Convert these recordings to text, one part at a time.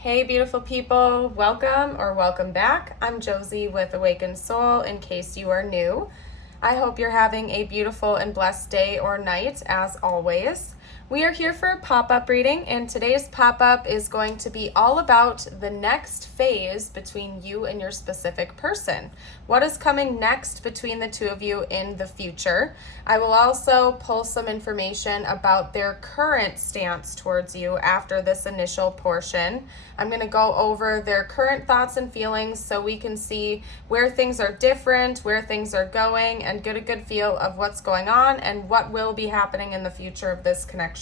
Hey beautiful people, welcome back. I'm Josie with Awakened Soul in case you are new. I hope you're having a beautiful and blessed day or night as always. We are here for a pop-up reading, and today's pop-up is going to be all about the next phase between you and your specific person. What is coming next between the two of you in the future? I will also pull some information about their current stance towards you after this initial portion. I'm going to go over their current thoughts and feelings so we can see where things are different, where things are going, and get a good feel of what's going on and what will be happening in the future of this connection.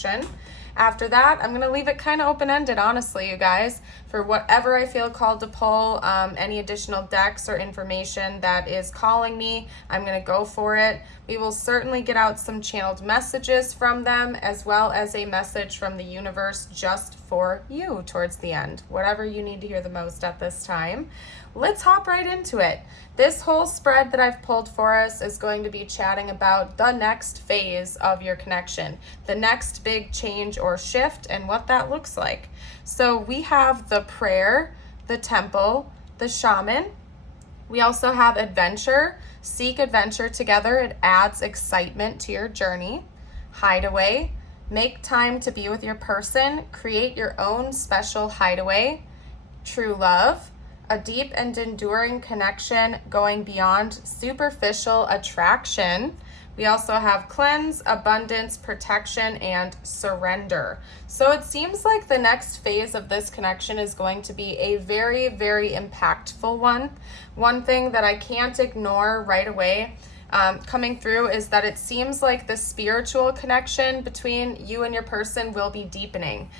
After that, I'm going to leave it kind of open-ended, honestly, you guys, for whatever I feel called to pull, any additional decks or information that is calling me, I'm going to go for it. We will certainly get out some channeled messages from them, as well as a message from the universe just for you towards the end, whatever you need to hear the most at this time. Let's hop right into it. This whole spread that I've pulled for us is going to be chatting about the next phase of your connection, the next big change or shift, and what that looks like. So we have the prayer, the temple, the shaman. We also have adventure. Seek adventure together. It adds excitement to your journey. Hideaway. Make time to be with your person. Create your own special hideaway. True love. A deep and enduring connection going beyond superficial attraction. We also have cleanse, abundance, protection, and surrender. So it seems like the next phase of this connection is going to be a very, very impactful one. One thing that I can't ignore right away coming through is that it seems like the spiritual connection between you and your person will be deepening.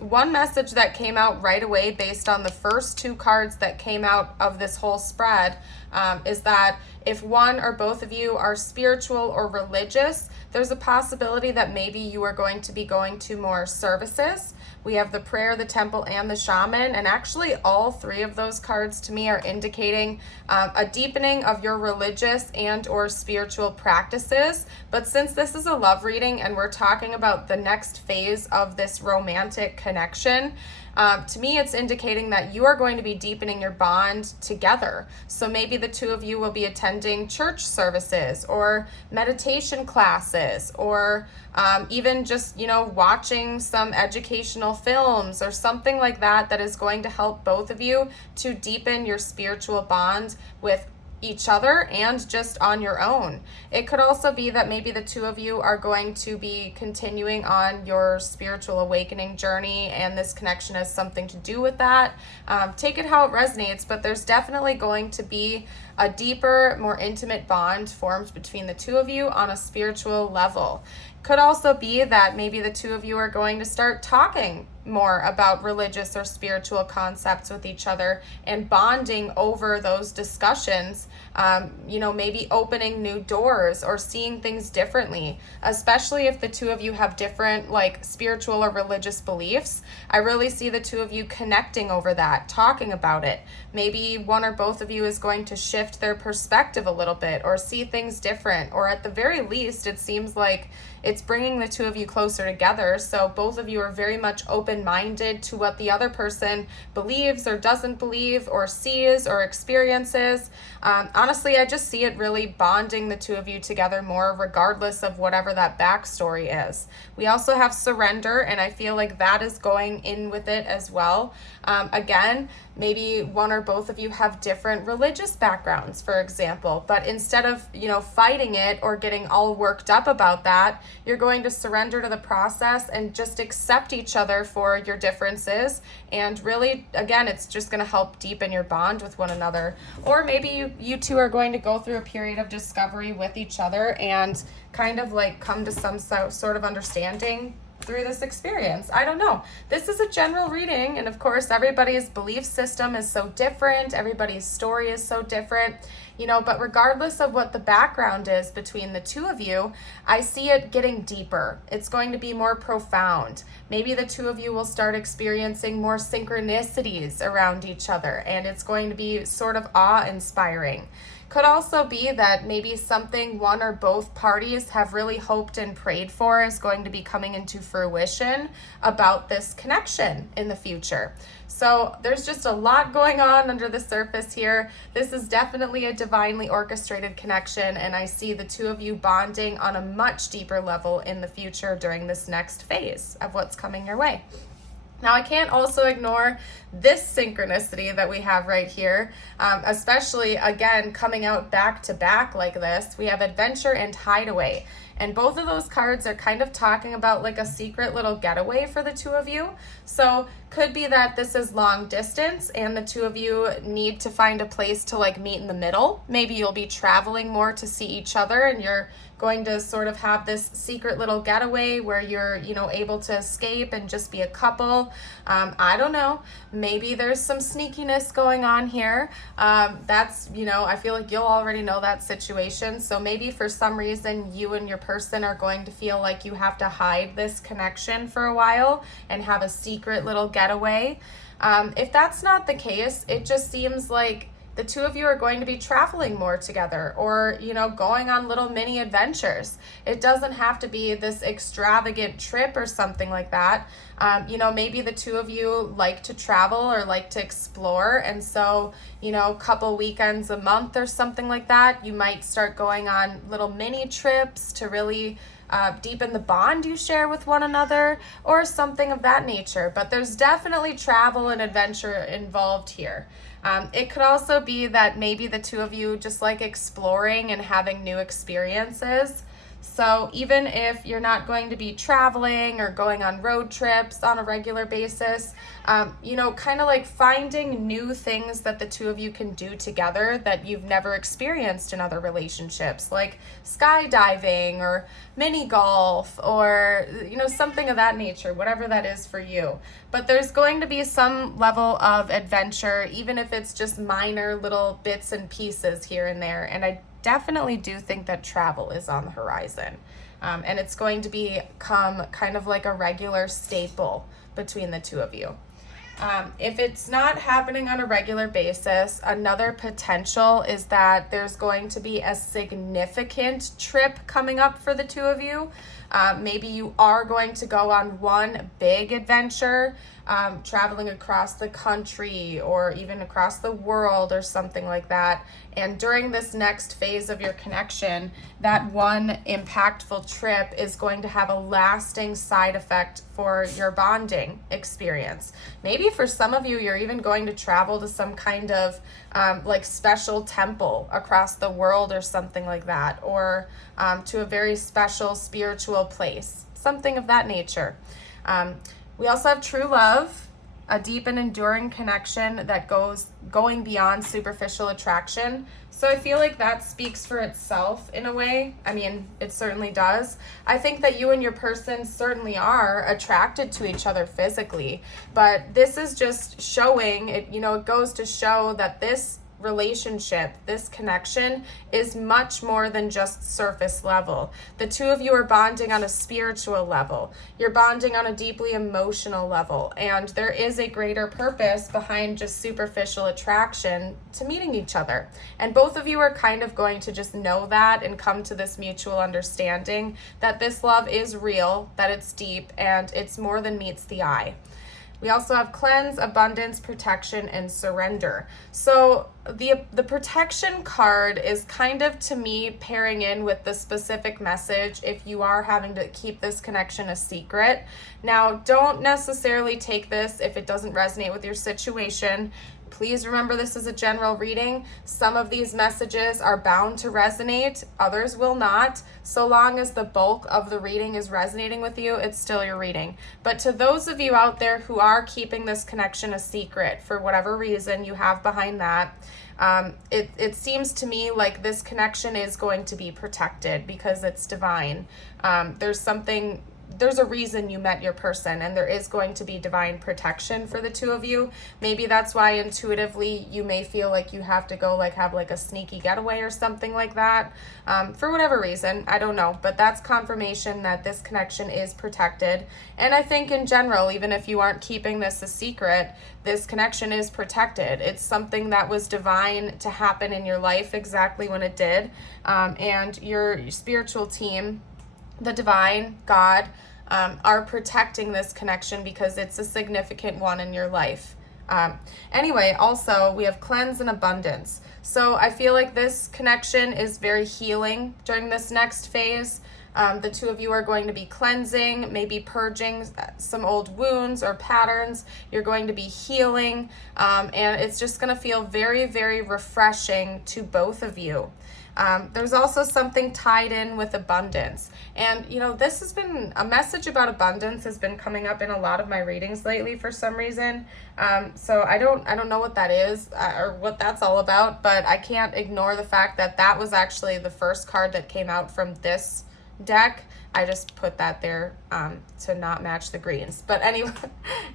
One message that came out right away based on the first two cards that came out of this whole spread is that if one or both of you are spiritual or religious, there's a possibility that maybe you are going to be going to more services. We have the prayer, the temple, and the shaman, and actually all three of those cards to me are indicating a deepening of your religious and or spiritual practices. But since this is a love reading and we're talking about the next phase of this romantic connection, to me, it's indicating that you are going to be deepening your bond together. So maybe the two of you will be attending church services or meditation classes, or even just, watching some educational films or something like that that is going to help both of you to deepen your spiritual bond with each other and just on your own. It could also be that maybe the two of you are going to be continuing on your spiritual awakening journey, and this connection has something to do with that. Take it how it resonates, but there's definitely going to be a deeper, more intimate bond formed between the two of you on a spiritual level. Could also be that maybe the two of you are going to start talking more about religious or spiritual concepts with each other and bonding over those discussions, maybe opening new doors or seeing things differently, especially if the two of you have different spiritual or religious beliefs. I really see the two of you connecting over that, talking about it. Maybe one or both of you is going to shift their perspective a little bit or see things different, or at the very least, it seems like it's bringing the two of you closer together. So both of you are very much open-minded to what the other person believes or doesn't believe or sees or experiences. Honestly, I just see it really bonding the two of you together more, regardless of whatever that backstory is. We also have surrender, and I feel like that is going in with it as well. Again, maybe one or both of you have different religious backgrounds, for example, but instead of, fighting it or getting all worked up about that, you're going to surrender to the process and just accept each other for your differences. And really, again, it's just going to help deepen your bond with one another. Or maybe you two are going to go through a period of discovery with each other and kind of come to some sort of understanding through this experience. I don't know. This is a general reading, and of course everybody's belief system is so different, everybody's story is so different. But regardless of what the background is between the two of you, I see it getting deeper. It's going to be more profound. Maybe the two of you will start experiencing more synchronicities around each other, and it's going to be sort of awe-inspiring. Could also be that maybe something one or both parties have really hoped and prayed for is going to be coming into fruition about this connection in the future. So there's just a lot going on under the surface here. This is definitely a divinely orchestrated connection, and I see the two of you bonding on a much deeper level in the future during this next phase of what's coming your way. Now, I can't also ignore this synchronicity that we have right here, especially, again, coming out back to back like this. We have adventure and hideaway, and both of those cards are kind of talking about like a secret little getaway for the two of you. So could be that this is long distance and the two of you need to find a place to like meet in the middle. Maybe you'll be traveling more to see each other, and you're going to sort of have this secret little getaway where you're, able to escape and just be a couple. I don't know. Maybe there's some sneakiness going on here. That's, I feel like you'll already know that situation. So maybe for some reason you and your person are going to feel like you have to hide this connection for a while and have a secret little getaway. If that's not the case, it just seems like the two of you are going to be traveling more together, or, going on little mini adventures. It doesn't have to be this extravagant trip or something like that. Maybe the two of you like to travel or like to explore. And so, a couple weekends a month or something like that, you might start going on little mini trips to really deepen the bond you share with one another, or something of that nature. But there's definitely travel and adventure involved here. It could also be that maybe the two of you just like exploring and having new experiences. So even if you're not going to be traveling or going on road trips on a regular basis, kind of like finding new things that the two of you can do together that you've never experienced in other relationships, like skydiving or mini golf or, something of that nature, whatever that is for you. But there's going to be some level of adventure, even if it's just minor little bits and pieces here and there. And I definitely do think that travel is on the horizon. And it's going to become kind of like a regular staple between the two of you. If it's not happening on a regular basis, another potential is that there's going to be a significant trip coming up for the two of you. Maybe you are going to go on one big adventure, traveling across the country or even across the world or something like that. And during this next phase of your connection, that one impactful trip is going to have a lasting side effect for your bonding experience. Maybe for some of you, you're even going to travel to some kind of like special temple across the world or something like that, or to a very special spiritual place, something of that nature. We also have true love, a deep and enduring connection that going beyond superficial attraction. So I feel like that speaks for itself in a way. I mean, it certainly does. I think that you and your person certainly are attracted to each other physically, but this is just showing it, it goes to show that this relationship, this connection is much more than just surface level. The two of you are bonding on a spiritual level. You're bonding on a deeply emotional level, and there is a greater purpose behind just superficial attraction to meeting each other. And both of you are kind of going to just know that and come to this mutual understanding that this love is real, that it's deep, and it's more than meets the eye. We also have cleanse, abundance, protection, and surrender. So the protection card is kind of, to me, pairing in with the specific message if you are having to keep this connection a secret. Now, don't necessarily take this if it doesn't resonate with your situation. Please remember, this is a general reading. Some of these messages are bound to resonate, others will not. So long as the bulk of the reading is resonating with you, it's still your reading. But to those of you out there who are keeping this connection a secret for whatever reason you have behind that, it seems to me like this connection is going to be protected because it's divine. There's something there's a reason you met your person, and there is going to be divine protection for the two of you. Maybe that's why intuitively you may feel like you have to go like have like a sneaky getaway or something like that, for whatever reason. I don't know, but that's confirmation that this connection is protected. And I think in general, even if you aren't keeping this a secret, this connection is protected. It's something that was divine to happen in your life exactly when it did. And your spiritual team, the divine, God, are protecting this connection because it's a significant one in your life. Anyway, also we have cleanse and abundance. So I feel like this connection is very healing during this next phase. The two of you are going to be cleansing, maybe purging some old wounds or patterns. You're going to be healing, and it's just going to feel very, very refreshing to both of you. There's also something tied in with abundance. And, you know, this has been a message about abundance has been coming up in a lot of my readings lately for some reason. So I don't know what that is or what that's all about, but I can't ignore the fact that that was actually the first card that came out from this deck. I just put that there to not match the greens. But anyway,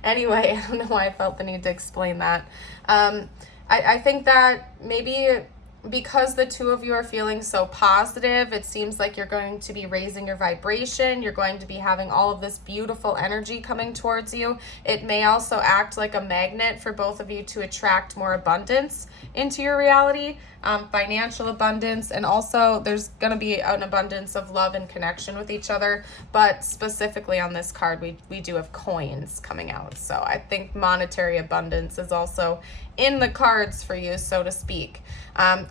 I don't know why I felt the need to explain that. I think that maybe because the two of you are feeling so positive, it seems like you're going to be raising your vibration. You're going to be having all of this beautiful energy coming towards you. It may also act like a magnet for both of you to attract more abundance into your reality, financial abundance, and also there's going to be an abundance of love and connection with each other. But specifically on this card, we do have coins coming out. So I think monetary abundance is also in the cards for you, so to speak.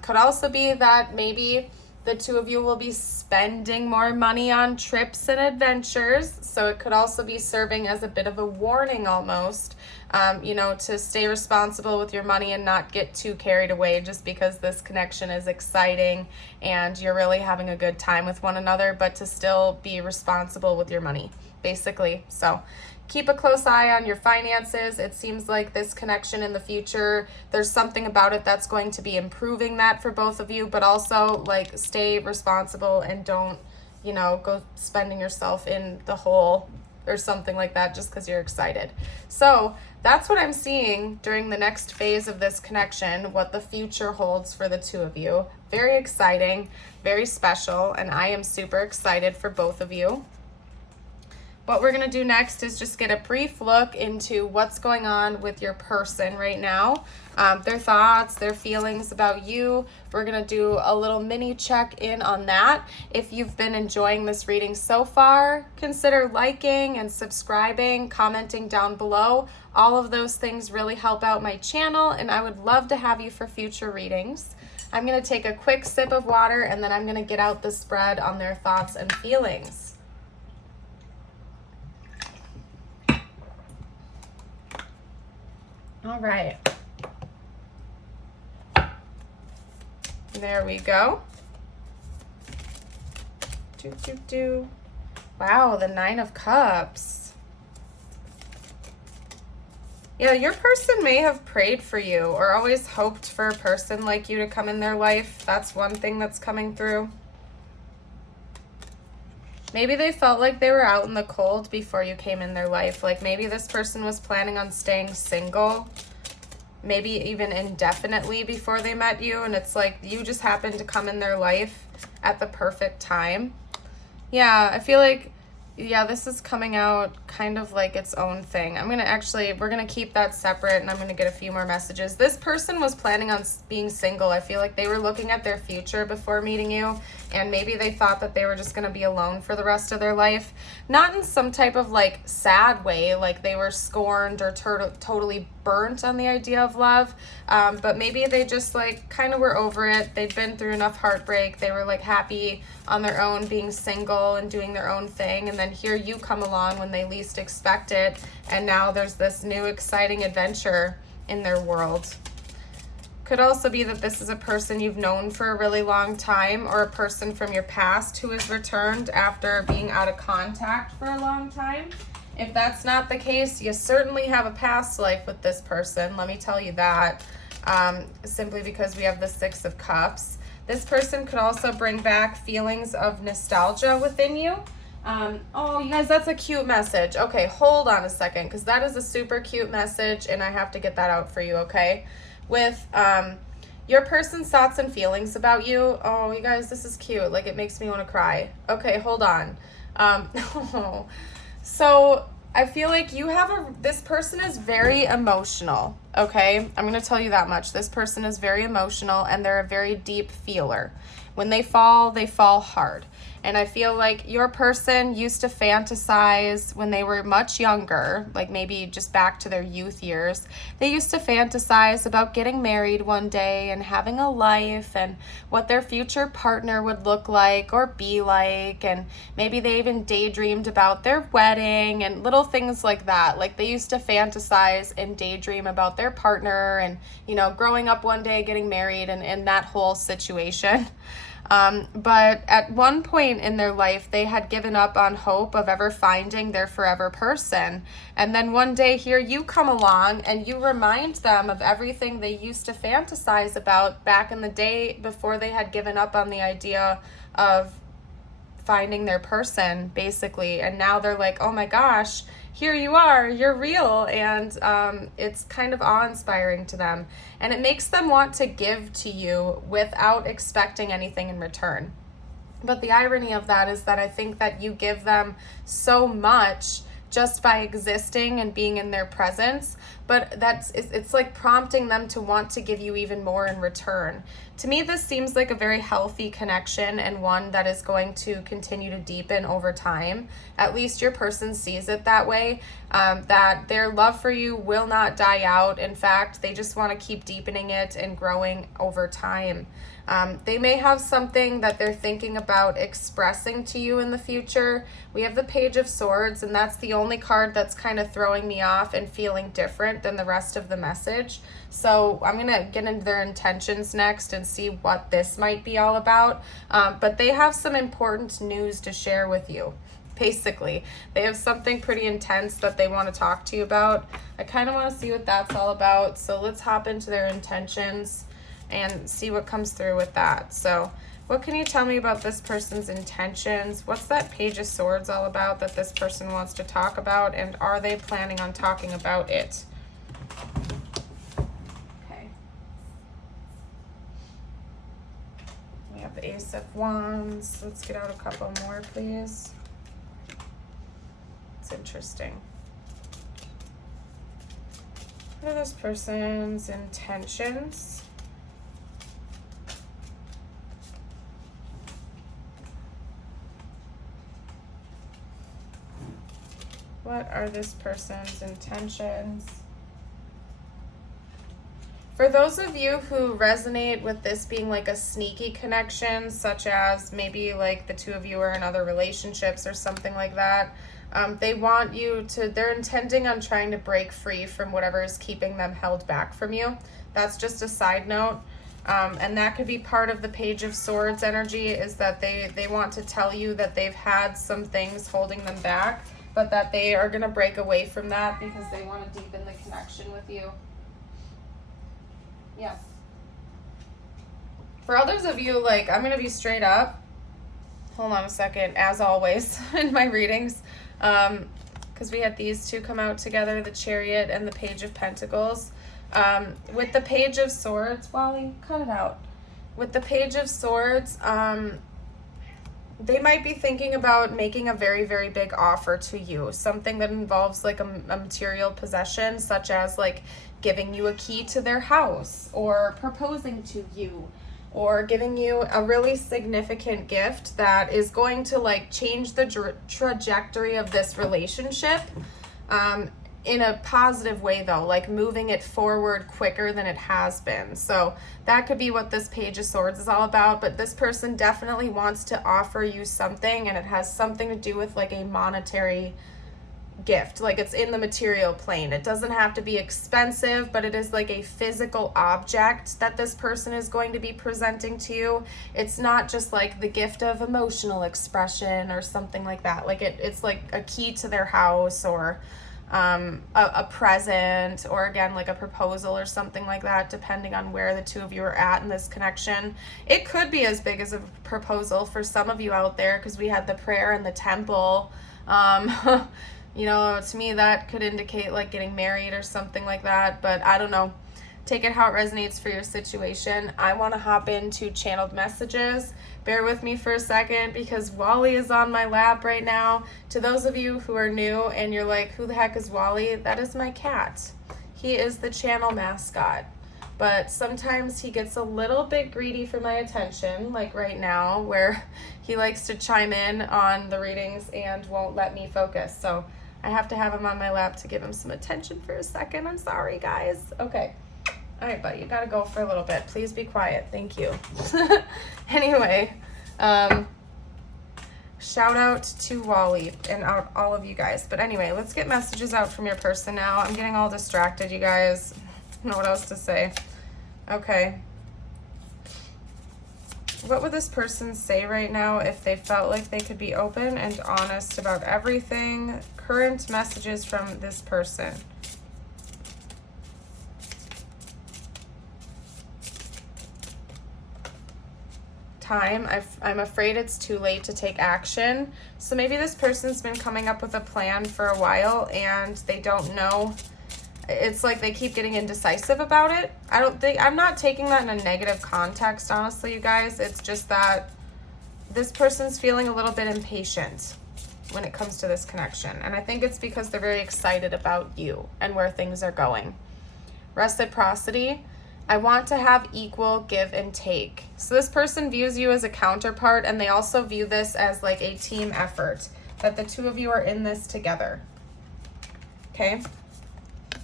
Could also be that maybe the two of you will be spending more money on trips and adventures. So it could also be serving as a bit of a warning almost, to stay responsible with your money and not get too carried away just because this connection is exciting and you're really having a good time with one another, but to still be responsible with your money, basically. So keep a close eye on your finances. It seems like this connection in the future, there's something about it that's going to be improving that for both of you, but also like stay responsible and don't, go spending yourself in the hole or something like that just because you're excited. So that's what I'm seeing during the next phase of this connection, what the future holds for the two of you. Very exciting, very special, and I am super excited for both of you. What we're going to do next is just get a brief look into what's going on with your person right now, their thoughts, their feelings about you. We're going to do a little mini check-in on that. If you've been enjoying this reading so far, consider liking and subscribing, commenting down below. All of those things really help out my channel, and I would love to have you for future readings. I'm going to take a quick sip of water, and then I'm going to get out the spread on their thoughts and feelings. All right. There we go. Wow, the 9 of Cups. Yeah, your person may have prayed for you or always hoped for a person like you to come in their life. That's one thing that's coming through. Maybe they felt like they were out in the cold before you came in their life. Like maybe this person was planning on staying single, maybe even indefinitely before they met you. And it's like you just happened to come in their life at the perfect time. Yeah, I feel like, this is coming out kind of like its own thing. We're going to keep that separate, and I'm going to get a few more messages. This person was planning on being single. I feel like they were looking at their future before meeting you, and maybe they thought that they were just going to be alone for the rest of their life. Not in some type of like sad way, like they were scorned or totally burnt on the idea of love, but maybe they just like kind of were over it. They'd been through enough heartbreak. They were like happy on their own being single and doing their own thing, and then here you come along when they least expect it, and now there's this new exciting adventure in their world. Could also be that this is a person you've known for a really long time, or a person from your past who has returned after being out of contact for a long time. If that's not the case, you certainly have a past life with this person. Let me tell you that, simply because we have the 6 of Cups. This person could also bring back feelings of nostalgia within you. Oh, you guys, that's a cute message. Okay, hold on a second, because that is a super cute message, and I have to get that out for you, okay? With your person's thoughts and feelings about you. Oh, you guys, this is cute. Like, it makes me want to cry. Okay, hold on. So I feel like this person is very emotional, okay? I'm going to tell you that much. This person is very emotional, and they're a very deep feeler. When they fall hard. And I feel like your person used to fantasize when they were much younger, like maybe just back to their youth years. They used to fantasize about getting married one day and having a life and what their future partner would look like or be like. And maybe they even daydreamed about their wedding and little things like that. Like they used to fantasize and daydream about their partner and, growing up one day, getting married and that whole situation. But at one point in their life, they had given up on hope of ever finding their forever person. And then one day here you come along and you remind them of everything they used to fantasize about back in the day before they had given up on the idea of finding their person, basically. And now they're like, oh my gosh, here you are, you're real. And it's kind of awe-inspiring to them. And it makes them want to give to you without expecting anything in return. But the irony of that is that I think that you give them so much just by existing and being in their presence, but it's like prompting them to want to give you even more in return. To me, this seems like a very healthy connection and one that is going to continue to deepen over time. At least your person sees it that way, that their love for you will not die out. In fact, they just want to keep deepening it and growing over time. They may have something that they're thinking about expressing to you in the future. We have the Page of Swords, and that's the only card that's kind of throwing me off and feeling different than the rest of the message. So I'm going to get into their intentions next and see what this might be all about. But they have some important news to share with you. Basically, they have something pretty intense that they want to talk to you about. I kind of want to see what that's all about. So let's hop into their intentions and see what comes through with that. So what can you tell me about this person's intentions? What's that Page of Swords all about that this person wants to talk about? And are they planning on talking about it? Okay. We have the Ace of Wands. Let's get out a couple more, please. It's interesting. What are this person's intentions? What are this person's intentions? For those of you who resonate with this being like a sneaky connection, such as maybe like the two of you are in other relationships or something like that, they want you to, they're intending on trying to break free from whatever is keeping them held back from you. That's just a side note. And that could be part of the Page of Swords energy, is that they want to tell you that they've had some things holding them back, but that they are going to break away from that because they want to deepen the connection with you. Yes. For others of you, like, I'm going to be straight up. Hold on a second, as always, in my readings. Because we had these two come out together, the Chariot and the Page of Pentacles. With the Page of Swords, Wally, cut it out. With the Page of Swords, they might be thinking about making a very, very big offer to you. Something that involves like a material possession, such as like giving you a key to their house or proposing to you or giving you a really significant gift that is going to like change the trajectory of this relationship. In a positive way though, like moving it forward quicker than it has been. So that could be what this Page of Swords is all about, but this person definitely wants to offer you something, and it has something to do with like a monetary gift. Like it's in the material plane. It doesn't have to be expensive, but it is like a physical object that this person is going to be presenting to you. It's not just like the gift of emotional expression or something like that. Like it's like a key to their house or a present, or again, like a proposal or something like that, depending on where the two of you are at in this connection. It could be as big as a proposal for some of you out there, because we had the prayer in the temple. You know, to me, that could indicate like getting married or something like that, but I don't know. Take it how it resonates for your situation. I want to hop into channeled messages. Bear with me for a second because Wally is on my lap right now. To those of you who are new and you're like, who the heck is Wally? That is my cat. He is the channel mascot. But sometimes he gets a little bit greedy for my attention, like right now, where he likes to chime in on the readings and won't let me focus. So I have to have him on my lap to give him some attention for a second. I'm sorry, guys. Okay. All right, buddy, you gotta go for a little bit. Please be quiet. Thank you. Anyway, shout out to Wally and all of you guys. But anyway, let's get messages out from your person now. I'm getting all distracted, you guys. I don't know what else to say. Okay. What would this person say right now if they felt like they could be open and honest about everything? Current messages from this person. Time. I'm afraid it's too late to take action. So maybe this person's been coming up with a plan for a while and they don't know. It's like they keep getting indecisive about it. I'm not taking that in a negative context, honestly, you guys. It's just that this person's feeling a little bit impatient when it comes to this connection. And I think it's because they're very excited about you and where things are going. Reciprocity. I want to have equal give and take. So this person views you as a counterpart, and they also view this as like a team effort, that the two of you are in this together. Okay.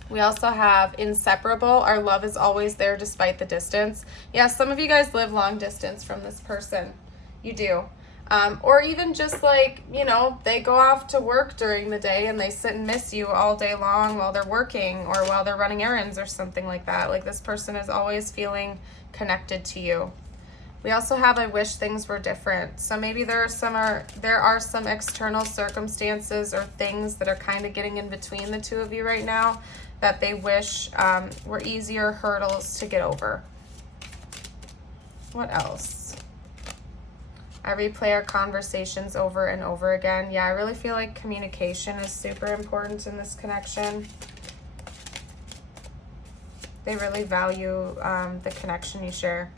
We also have inseparable. Our love is always there despite the distance. Yeah, some of you guys live long distance from this person. You do. Or even just like, you know, they go off to work during the day and they sit and miss you all day long while they're working or while they're running errands or something like that. Like this person is always feeling connected to you. We also have I wish things were different. So maybe there are some external circumstances or things that are kind of getting in between the two of you right now that they wish were easier hurdles to get over. What else? I replay our conversations over and over again. Yeah, I really feel like communication is super important in this connection. They really value the connection you share.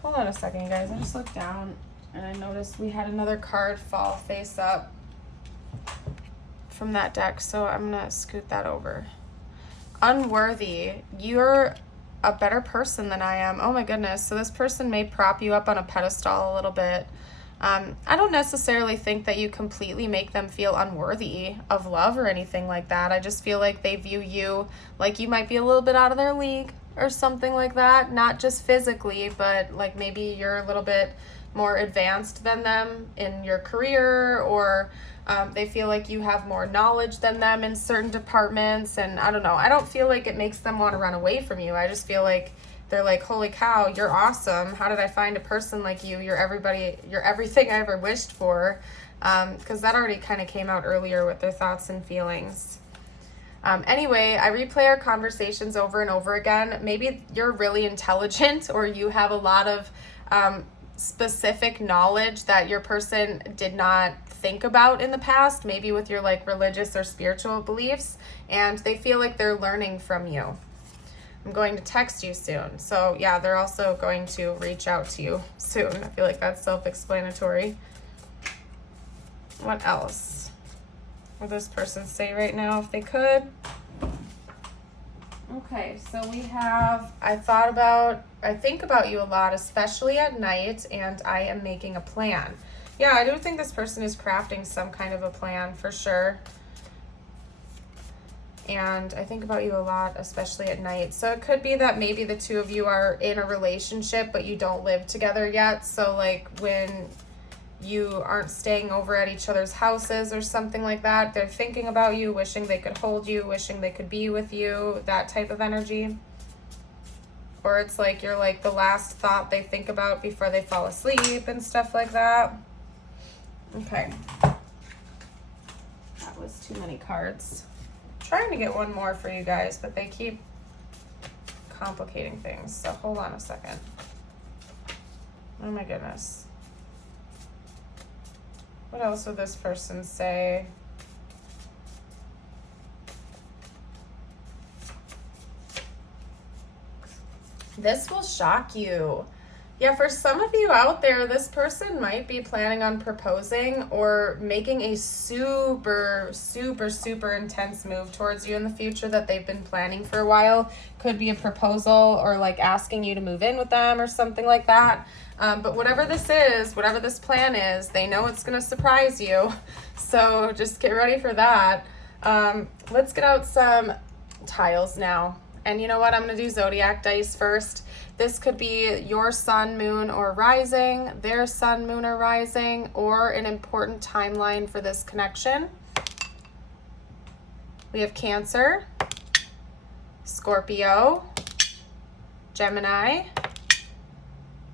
Hold on a second, you guys. I just looked down and I noticed we had another card fall face up from that deck, so I'm going to scoot that over. Unworthy. You're a better person than I am. Oh my goodness. So this person may prop you up on a pedestal a little bit. I don't necessarily think that you completely make them feel unworthy of love or anything like that. I just feel like they view you like you might be a little bit out of their league or something like that. Not just physically, but like maybe you're a little bit more advanced than them in your career, or they feel like you have more knowledge than them in certain departments. And I don't know. I don't feel like it makes them want to run away from you. I just feel like they're like, holy cow, you're awesome. How did I find a person like you? You're everybody, you're everything I ever wished for. Because that already kind of came out earlier with their thoughts and feelings. Anyway, I replay our conversations over and over again. Maybe you're really intelligent or you have a lot of specific knowledge that your person did not think about in the past, maybe with your like religious or spiritual beliefs, and they feel like they're learning from you. I'm going to text you soon. So yeah, they're also going to reach out to you soon. I feel like that's self-explanatory. What else would this person say right now if they could? Okay, so we have, I think about you a lot, especially at night, and I am making a plan. Yeah, I do think this person is crafting some kind of a plan for sure. And I think about you a lot, especially at night. So it could be that maybe the two of you are in a relationship, but you don't live together yet. So like when you aren't staying over at each other's houses or something like that, they're thinking about you, wishing they could hold you, wishing they could be with you, that type of energy. Or it's like you're like the last thought they think about before they fall asleep and stuff like that. Okay. That was too many cards. trying to get one more for you guys, but they keep complicating things. So hold on a second. Oh my goodness. What else would this person say? This will shock you. Yeah, for some of you out there, this person might be planning on proposing or making a super, super, super intense move towards you in the future that they've been planning for a while. Could be a proposal or like asking you to move in with them or something like that. But whatever this is, whatever this plan is, they know it's going to surprise you. So just get ready for that. Let's get out some tiles now. And you know what? I'm going to do zodiac dice first. This could be your sun, moon, or rising, their sun, moon, or rising, or an important timeline for this connection. We have Cancer, Scorpio, Gemini,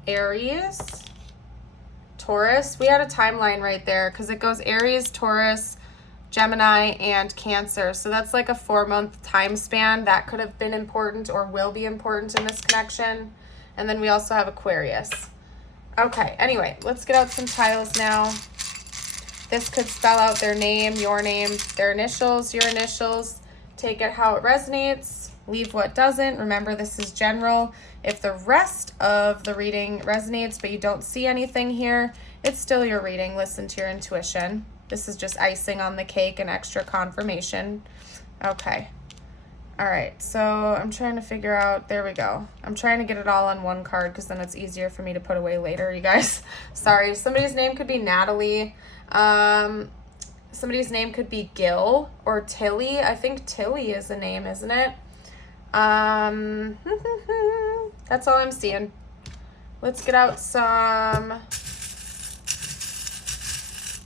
Aries, Taurus. We had a timeline right there because it goes Aries, Taurus, Gemini, and Cancer. So that's like a 4-month time span that could have been important or will be important in this connection. And then we also have Aquarius. Okay, anyway, let's get out some tiles now. This could spell out their name, your name, their initials, your initials. Take it how it resonates. Leave what doesn't. Remember, this is general. If the rest of the reading resonates, but you don't see anything here, it's still your reading. Listen to your intuition. This is just icing on the cake and extra confirmation. Okay. All right. So I'm trying to figure out, there we go. I'm trying to get it all on one card because then it's easier for me to put away later, you guys. Sorry. Somebody's name could be Natalie. Somebody's name could be Gil or Tilly. I think Tilly is a name, isn't it? That's all I'm seeing. Let's get out some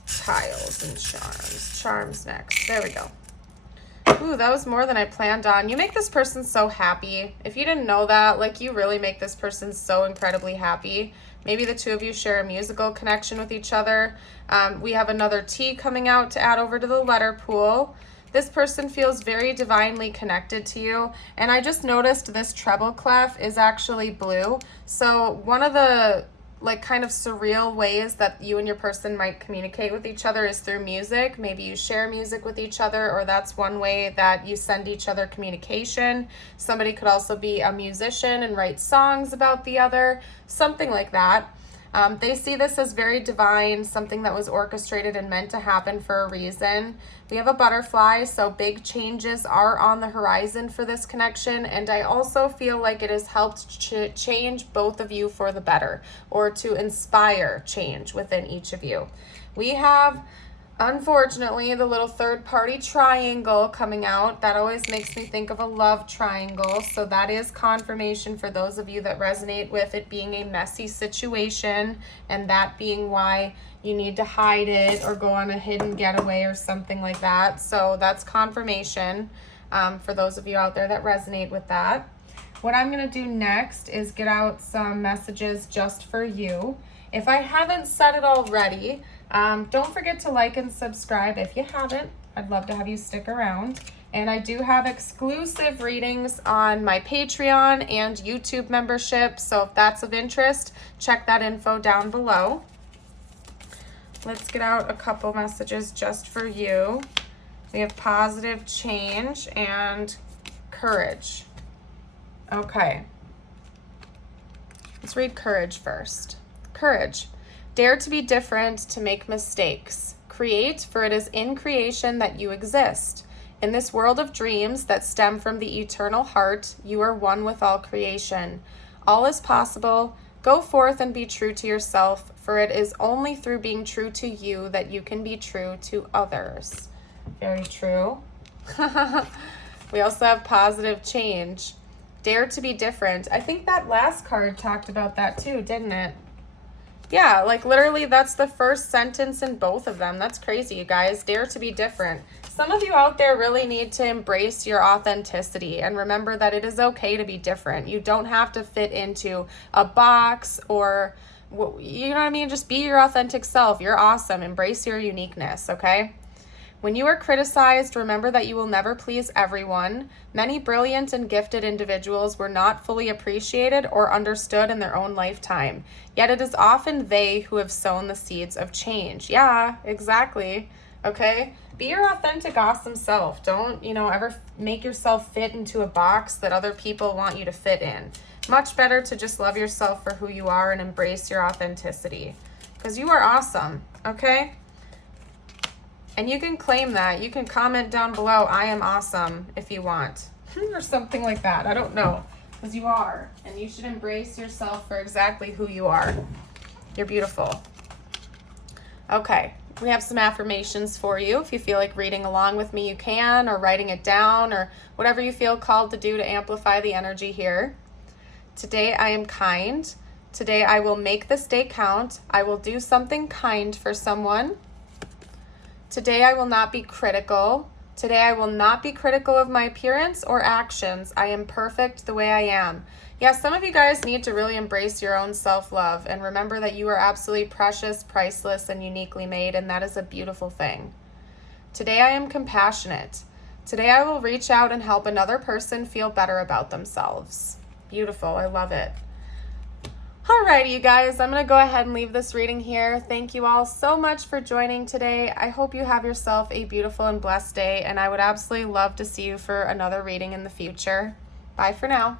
tiles and charms. Charms next. There we go. Ooh, that was more than I planned on. You make this person so happy. If you didn't know that, like, you really make this person so incredibly happy. Maybe the two of you share a musical connection with each other. We have another T coming out to add over to the letter pool. This person feels very divinely connected to you. And I just noticed this treble clef is actually blue. So one of the like kind of surreal ways that you and your person might communicate with each other is through music. Maybe you share music with each other, or that's one way that you send each other communication. Somebody could also be a musician and write songs about the other, something like that. They see this as very divine, something that was orchestrated and meant to happen for a reason. We have a butterfly, so big changes are on the horizon for this connection, and I also feel like it has helped change both of you for the better, or to inspire change within each of you. We have, unfortunately, the little third-party triangle coming out. That always makes me think of a love triangle, so that is confirmation for those of you that resonate with it being a messy situation, and that being why you need to hide it or go on a hidden getaway or something like that. So that's confirmation for those of you out there that resonate with that. What I'm going to do next is get out some messages just for you. If I haven't said it already, don't forget to like and subscribe if you haven't. I'd love to have you stick around. And I do have exclusive readings on my Patreon and YouTube membership. So if that's of interest, check that info down below. Let's get out a couple messages just for you. We have positive change and courage. Okay. Let's read courage first. Courage. Dare to be different, to make mistakes. Create, for it is in creation that you exist. In this world of dreams that stem from the eternal heart, you are one with all creation. All is possible. Go forth and be true to yourself, for it is only through being true to you that you can be true to others. Very true. We also have positive change. Dare to be different. I think that last card talked about that too, didn't it? Yeah, like literally that's the first sentence in both of them. That's crazy, you guys. Dare to be different. Some of you out there really need to embrace your authenticity and remember that it is okay to be different. You don't have to fit into a box or, you know what I mean? Just be your authentic self. You're awesome. Embrace your uniqueness, okay? When you are criticized, remember that you will never please everyone. Many brilliant and gifted individuals were not fully appreciated or understood in their own lifetime. Yet it is often they who have sown the seeds of change. Yeah, exactly. Okay? Be your authentic, awesome self. Don't, ever make yourself fit into a box that other people want you to fit in. Much better to just love yourself for who you are and embrace your authenticity. Because you are awesome, okay? And you can claim that. You can comment down below, I am awesome, if you want. Or something like that. I don't know. Because you are. And you should embrace yourself for exactly who you are. You're beautiful. Okay. We have some affirmations for you. If you feel like reading along with me, you can, or writing it down, or whatever you feel called to do to amplify the energy here. Today I am kind. Today I will make this day count. I will do something kind for someone. Today I will not be critical. Today I will not be critical of my appearance or actions. I am perfect the way I am. Yeah, some of you guys need to really embrace your own self-love and remember that you are absolutely precious, priceless, and uniquely made, and that is a beautiful thing. Today I am compassionate. Today I will reach out and help another person feel better about themselves. Beautiful. I love it. Alrighty, you guys, I'm going to go ahead and leave this reading here. Thank you all so much for joining today. I hope you have yourself a beautiful and blessed day, and I would absolutely love to see you for another reading in the future. Bye for now.